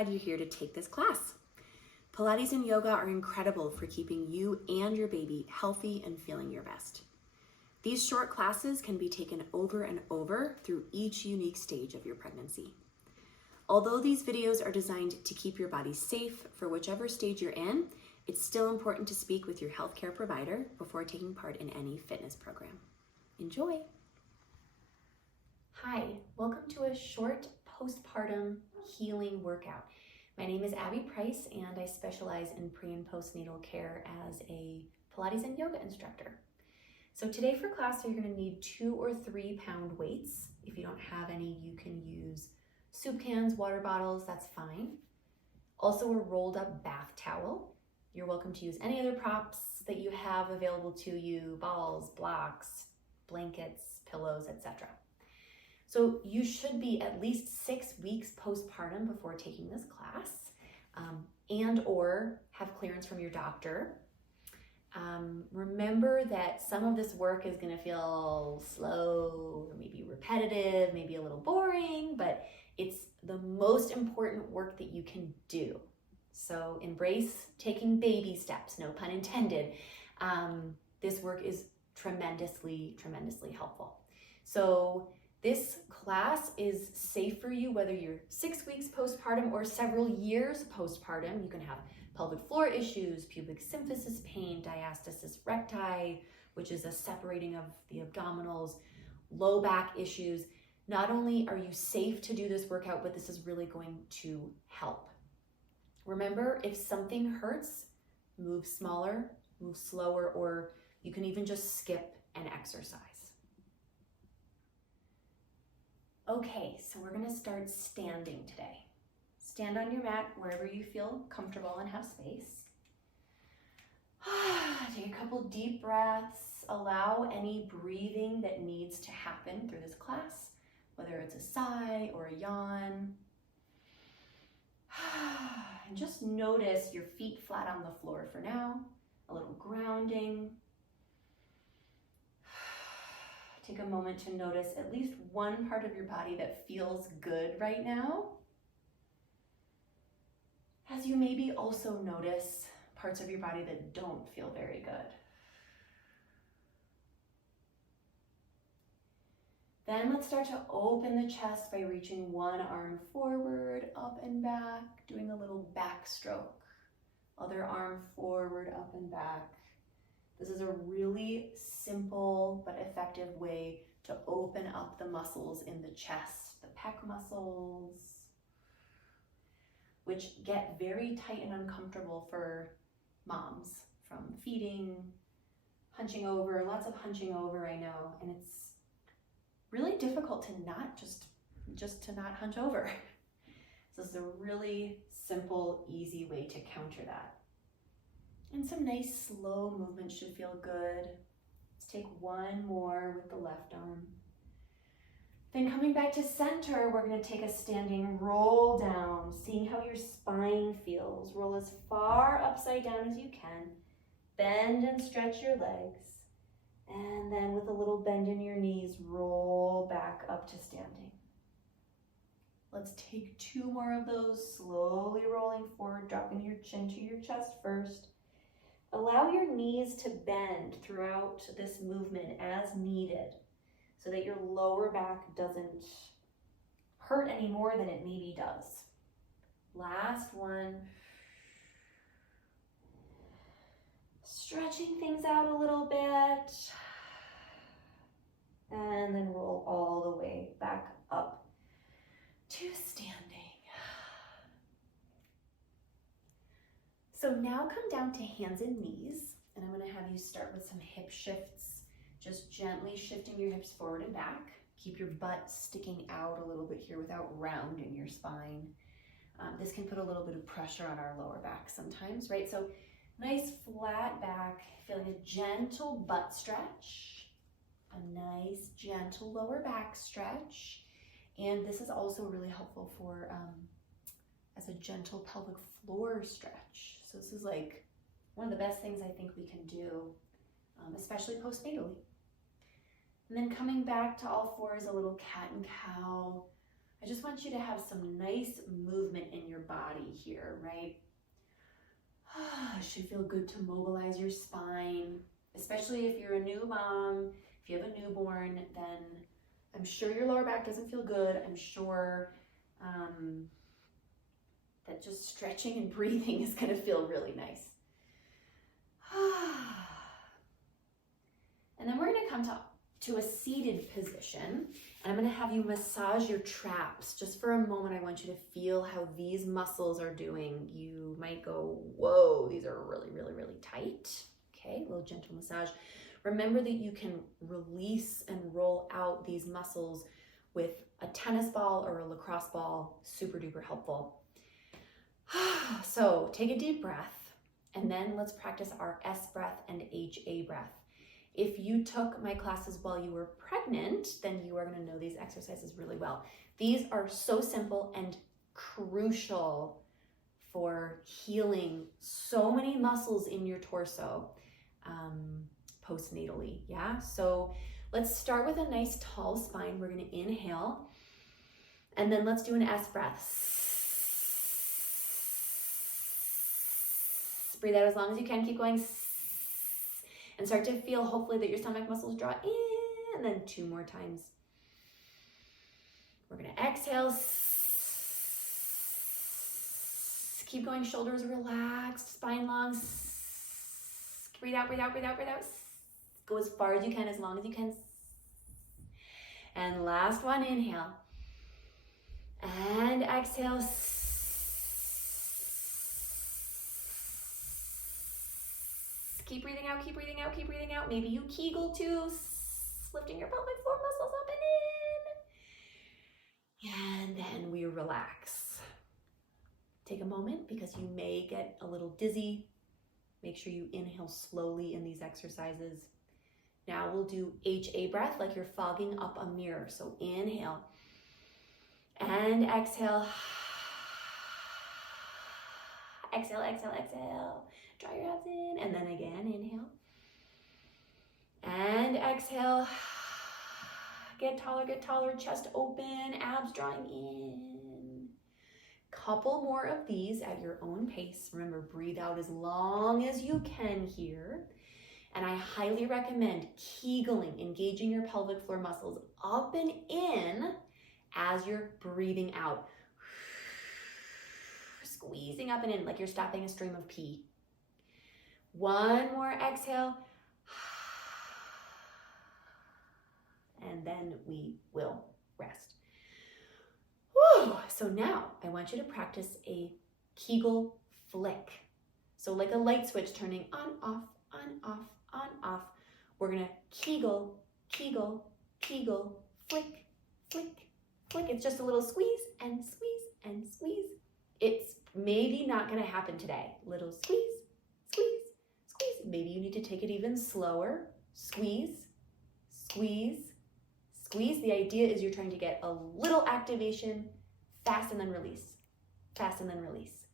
glad you're here to take this class. Pilates and yoga are incredible for keeping you and your baby healthy and feeling your best. These short classes can be taken over and over through each unique stage of your pregnancy. Although these videos are designed to keep your body safe for whichever stage you're in, it's still important to speak with your healthcare provider before taking part in any fitness program. Enjoy! Hi, welcome to a short postpartum healing workout. My name is Abby Price and I specialize in pre and postnatal care as a Pilates and yoga instructor. So today for class, you're going to need 2 or 3 pound weights. If you don't have any, you can use soup cans, water bottles, that's fine. Also a rolled up bath towel. You're welcome to use any other props that you have available to you, balls, blocks, blankets, pillows, etc. So you should be at least 6 weeks postpartum before taking this class, and or have clearance from your doctor. Remember that some of this work is going to feel slow, or maybe repetitive, maybe a little boring, but it's the most important work that you can do. So embrace taking baby steps, no pun intended. This work is tremendously, tremendously helpful. So this class is safe for you whether you're 6 weeks postpartum or several years postpartum. You can have pelvic floor issues, pubic symphysis pain, diastasis recti, which is a separating of the abdominals, low back issues. Not only are you safe to do this workout, but this is really going to help. Remember, if something hurts, move smaller, move slower, or you can even just skip an exercise. Okay, so we're gonna start standing today. Stand on your mat wherever you feel comfortable and have space. Take a couple deep breaths. Allow any breathing that needs to happen through this class, whether it's a sigh or a yawn. And just notice your feet flat on the floor for now, a little grounding. Take a moment to notice at least one part of your body that feels good right now. As you maybe also notice parts of your body that don't feel very good. Then let's start to open the chest by reaching one arm forward, up and back, doing a little backstroke. Other arm forward, up and back. This is a really simple but effective way to open up the muscles in the chest, the pec muscles, which get very tight and uncomfortable for moms from feeding, hunching over, lots of hunching over, I know, and it's really difficult to not just to not hunch over. So this is a really simple, easy way to counter that. And some nice slow movement should feel good. Let's take one more with the left arm. Then coming back to center, we're going to take a standing roll down, seeing how your spine feels. Roll as far upside down as you can. Bend and stretch your legs. And then with a little bend in your knees, roll back up to standing. Let's take 2 more of those, slowly rolling forward, dropping your chin to your chest first. Allow your knees to bend throughout this movement as needed so that your lower back doesn't hurt any more than it maybe does. Last one. Stretching things out a little bit. And then roll all the way back up to standing. So now come down to hands and knees, and I'm going to have you start with some hip shifts, just gently shifting your hips forward and back. Keep your butt sticking out a little bit here without rounding your spine. This can put a little bit of pressure on our lower back sometimes, right? So nice flat back, feeling a gentle butt stretch, a nice gentle lower back stretch, and this is also really helpful for as a gentle pelvic floor stretch. So this is like one of the best things I think we can do, especially postnatally. And then coming back to all fours, a little cat and cow, I just want you to have some nice movement in your body here, right? It should feel good to mobilize your spine, especially if you're a new mom, if you have a newborn, then I'm sure your lower back doesn't feel good. I'm sure that just stretching and breathing is going to feel really nice. And then we're going to come to a seated position, and I'm going to have you massage your traps. Just for a moment, I want you to feel how these muscles are doing. You might go, whoa, these are really, really, really tight. Okay, a little gentle massage. Remember that you can release and roll out these muscles with a tennis ball or a lacrosse ball. Super duper helpful. So take a deep breath, and then let's practice our S breath and HA breath. If you took my classes while you were pregnant, then you are going to know these exercises really well. These are so simple and crucial for healing so many muscles in your torso postnatally, yeah? So let's start with a nice tall spine. We're going to inhale, and then let's do an S breath. Breathe out as long as you can. Keep going. And start to feel, hopefully, that your stomach muscles draw in. And then 2 more times. We're going to exhale. Keep going. Shoulders relaxed. Spine long. Breathe out, breathe out, breathe out, breathe out. Go as far as you can, as long as you can. And last one. Inhale. And exhale. Keep breathing out, keep breathing out, keep breathing out. Maybe you Kegel too, lifting your pelvic floor muscles up and in. And then we relax. Take a moment because you may get a little dizzy. Make sure you inhale slowly in these exercises. Now we'll do HA breath like you're fogging up a mirror. So inhale and exhale. Exhale, exhale, exhale. Draw your abs in, and then again, inhale. And exhale. Get taller, chest open, abs drawing in. Couple more of these at your own pace. Remember, breathe out as long as you can here. And I highly recommend Kegeling, engaging your pelvic floor muscles up and in as you're breathing out. Squeezing up and in like you're stopping a stream of pee. One more exhale. And then we will rest. Whew. So now I want you to practice a Kegel flick. So like a light switch turning on, off, on, off, on, off. We're gonna Kegel, Kegel, Kegel, flick, flick, flick. It's just a little squeeze and squeeze and squeeze. It's maybe not gonna happen today. Little squeeze, squeeze, squeeze. Maybe you need to take it even slower. Squeeze, squeeze, squeeze. The idea is you're trying to get a little activation, fast and then release, fast and then release.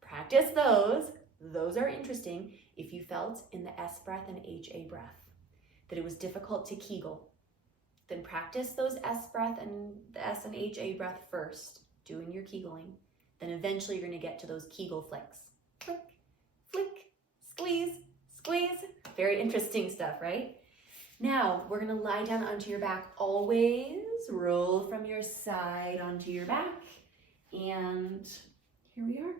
Practice those. Those are interesting. If you felt in the S breath and HA breath that it was difficult to Kegel, then practice those S breath and the S and HA breath first, doing your Kegeling. Then eventually you're going to get to those Kegel flicks. Flick, flick, squeeze, squeeze. Very interesting stuff, right? Now we're going to lie down onto your back. Always roll from your side onto your back. And here we are.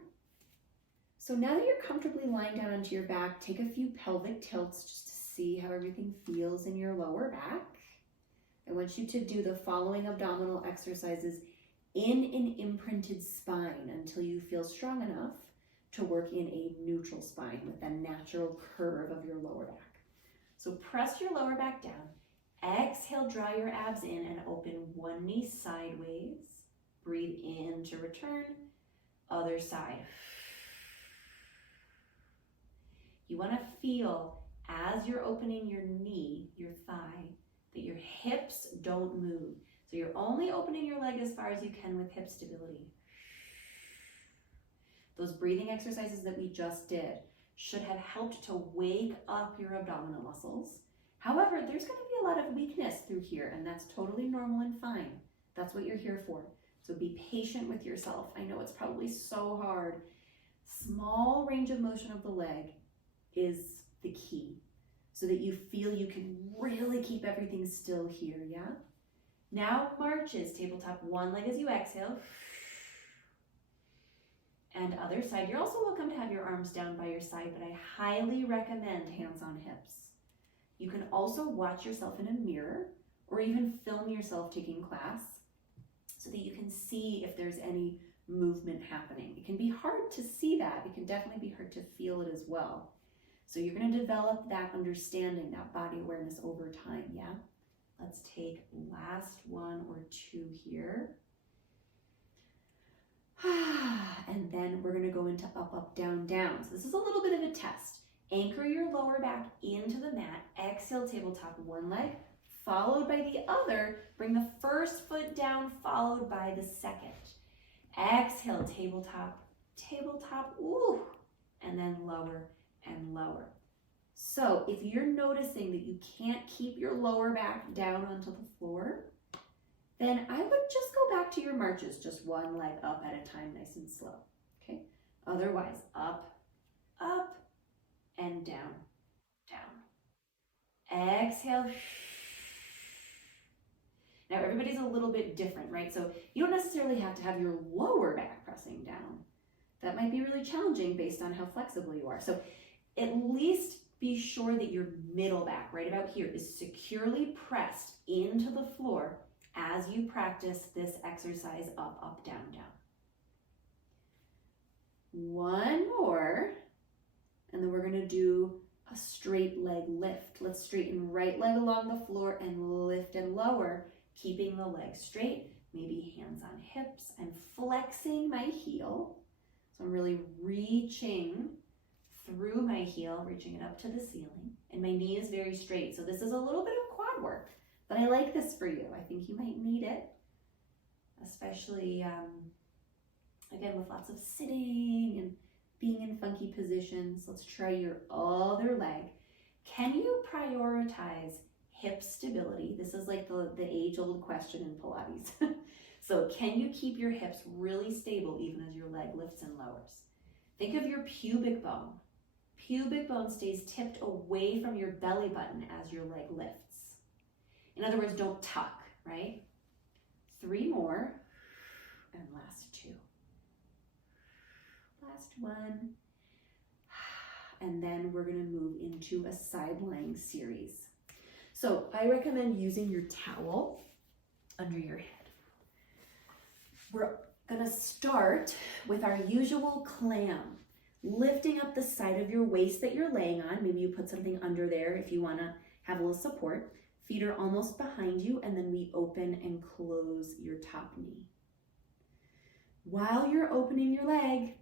So now that you're comfortably lying down onto your back, take a few pelvic tilts just to see how everything feels in your lower back. I want you to do the following abdominal exercises in an imprinted spine until you feel strong enough to work in a neutral spine with the natural curve of your lower back. So press your lower back down. Exhale, draw your abs in and open one knee sideways. Breathe in to return. Other side. You want to feel as you're opening your knee, your thigh, that your hips don't move. So you're only opening your leg as far as you can with hip stability. Those breathing exercises that we just did should have helped to wake up your abdominal muscles. However, there's going to be a lot of weakness through here, and that's totally normal and fine. That's what you're here for. So be patient with yourself. I know it's probably so hard. Small range of motion of the leg is the key so that you feel you can really keep everything still here, yeah? Now marches, tabletop, one leg as you exhale. And other side. You're also welcome to have your arms down by your side, but I highly recommend hands on hips. You can also watch yourself in a mirror or even film yourself taking class so that you can see if there's any movement happening. It can be hard to see that. It can definitely be hard to feel it as well. So you're going to develop that understanding, that body awareness over time, yeah? Let's take last one or two here. And then we're going to go into up, up, down, down. So this is a little bit of a test. Anchor your lower back into the mat. Exhale, tabletop, one leg, followed by the other. Bring the first foot down, followed by the second. Exhale, tabletop, tabletop, ooh, and then lower and lower. So if you're noticing that you can't keep your lower back down onto the floor, then I would just go back to your marches, just one leg up at a time, nice and slow, okay? Otherwise, up, up, and down, down. Exhale. Now everybody's a little bit different, right? So you don't necessarily have to have your lower back pressing down. That might be really challenging based on how flexible you are. So at least be sure that your middle back, right about here, is securely pressed into the floor as you practice this exercise up, up, down, down. One more, and then we're gonna do a straight leg lift. Let's straighten right leg along the floor and lift and lower, keeping the leg straight, maybe hands on hips. I'm flexing my heel. So I'm really reaching through my heel, reaching it up to the ceiling, and my knee is very straight. So this is a little bit of quad work, but I like this for you. I think you might need it, especially, again, with lots of sitting and being in funky positions. Let's try your other leg. Can you prioritize hip stability? This is like the age-old question in Pilates. So can you keep your hips really stable even as your leg lifts and lowers? Think of your pubic bone. Pubic bone stays tipped away from your belly button as your leg lifts. In other words, don't tuck, right? 3 more, and last 2. Last one. And then we're gonna move into a side lying series. So I recommend using your towel under your head. We're gonna start with our usual clam, lifting up the side of your waist that you're laying on. Maybe you put something under there if you wanna have a little support. Feet are almost behind you, and then we open and close your top knee. While you're opening your leg,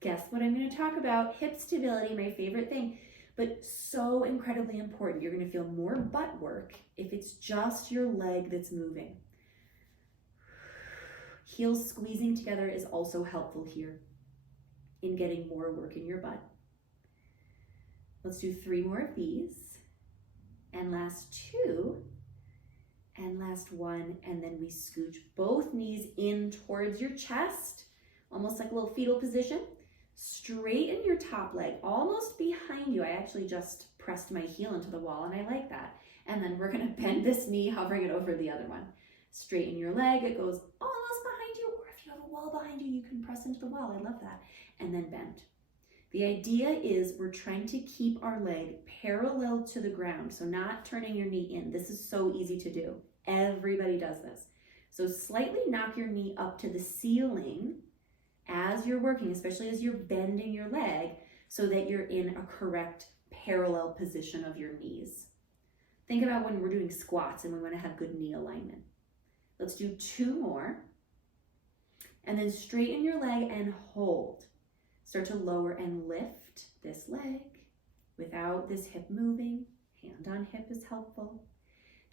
guess what I'm going to talk about? Hip stability, my favorite thing, but so incredibly important. You're going to feel more butt work if it's just your leg that's moving. Heels squeezing together is also helpful here in getting more work in your butt. Let's do 3 more of these, and last 2, and last 1, and then we scooch both knees in towards your chest, almost like a little fetal position. Straighten your top leg, almost behind you. I actually just pressed my heel into the wall, and I like that. And then we're gonna bend this knee, hovering it over the other one. Straighten your leg, it goes almost behind you, or if you have a wall behind you, you can press into the wall. I love that. And then bend. The idea is we're trying to keep our leg parallel to the ground, so not turning your knee in. This is so easy to do. Everybody does this. So slightly knock your knee up to the ceiling as you're working, especially as you're bending your leg, so that you're in a correct parallel position of your knees. Think about when we're doing squats and we want to have good knee alignment. Let's do 2 more. And then straighten your leg and hold. Start to lower and lift this leg without this hip moving. Hand on hip is helpful.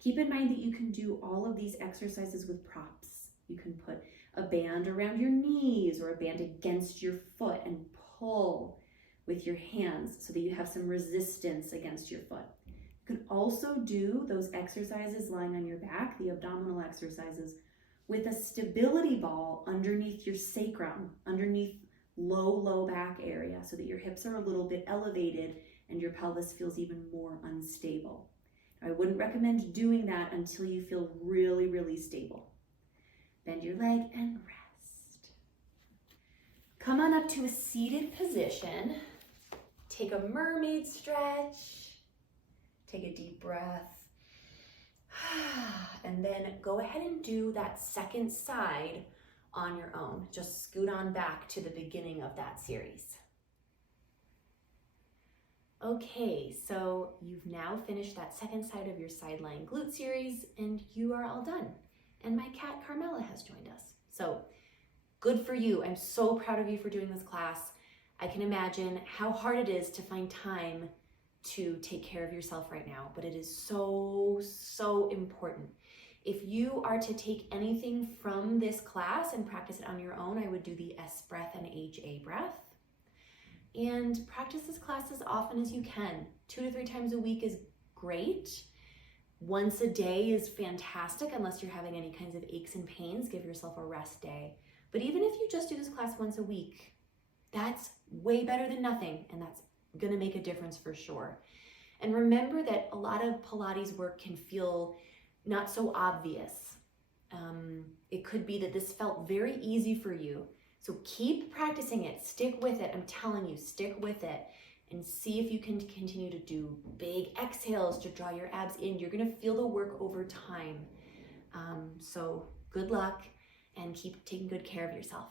Keep in mind that you can do all of these exercises with props. You can put a band around your knees or a band against your foot and pull with your hands so that you have some resistance against your foot. You can also do those exercises lying on your back, the abdominal exercises, with a stability ball underneath your sacrum, underneath low back area, so that your hips are a little bit elevated and your pelvis feels even more unstable. I wouldn't recommend doing that until you feel really stable. Bend your leg and rest. Come on up to a seated position. Take a mermaid stretch. Take a deep breath. And then go ahead and do that second side on your own. Just scoot on back to the beginning of that series. Okay, so you've now finished that second side of your side lying glute series and you are all done. And my cat Carmela has joined us. So good for you. I'm so proud of you for doing this class. I can imagine how hard it is to find time to take care of yourself right now, but it is so important. If you are to take anything from this class and practice it on your own, I would do the S breath and HA breath. And practice this class as often as you can. 2 to 3 times a week is great. Once a day is fantastic, unless you're having any kinds of aches and pains. Give yourself a rest day. But even if you just do this class once a week, that's way better than nothing, and that's gonna make a difference for sure. And remember that a lot of Pilates work can feel not so obvious. It could be that this felt very easy for you. So keep practicing it, stick with it. I'm telling you, stick with it and see if you can continue to do big exhales to draw your abs in. You're gonna feel the work over time. So good luck and keep taking good care of yourself.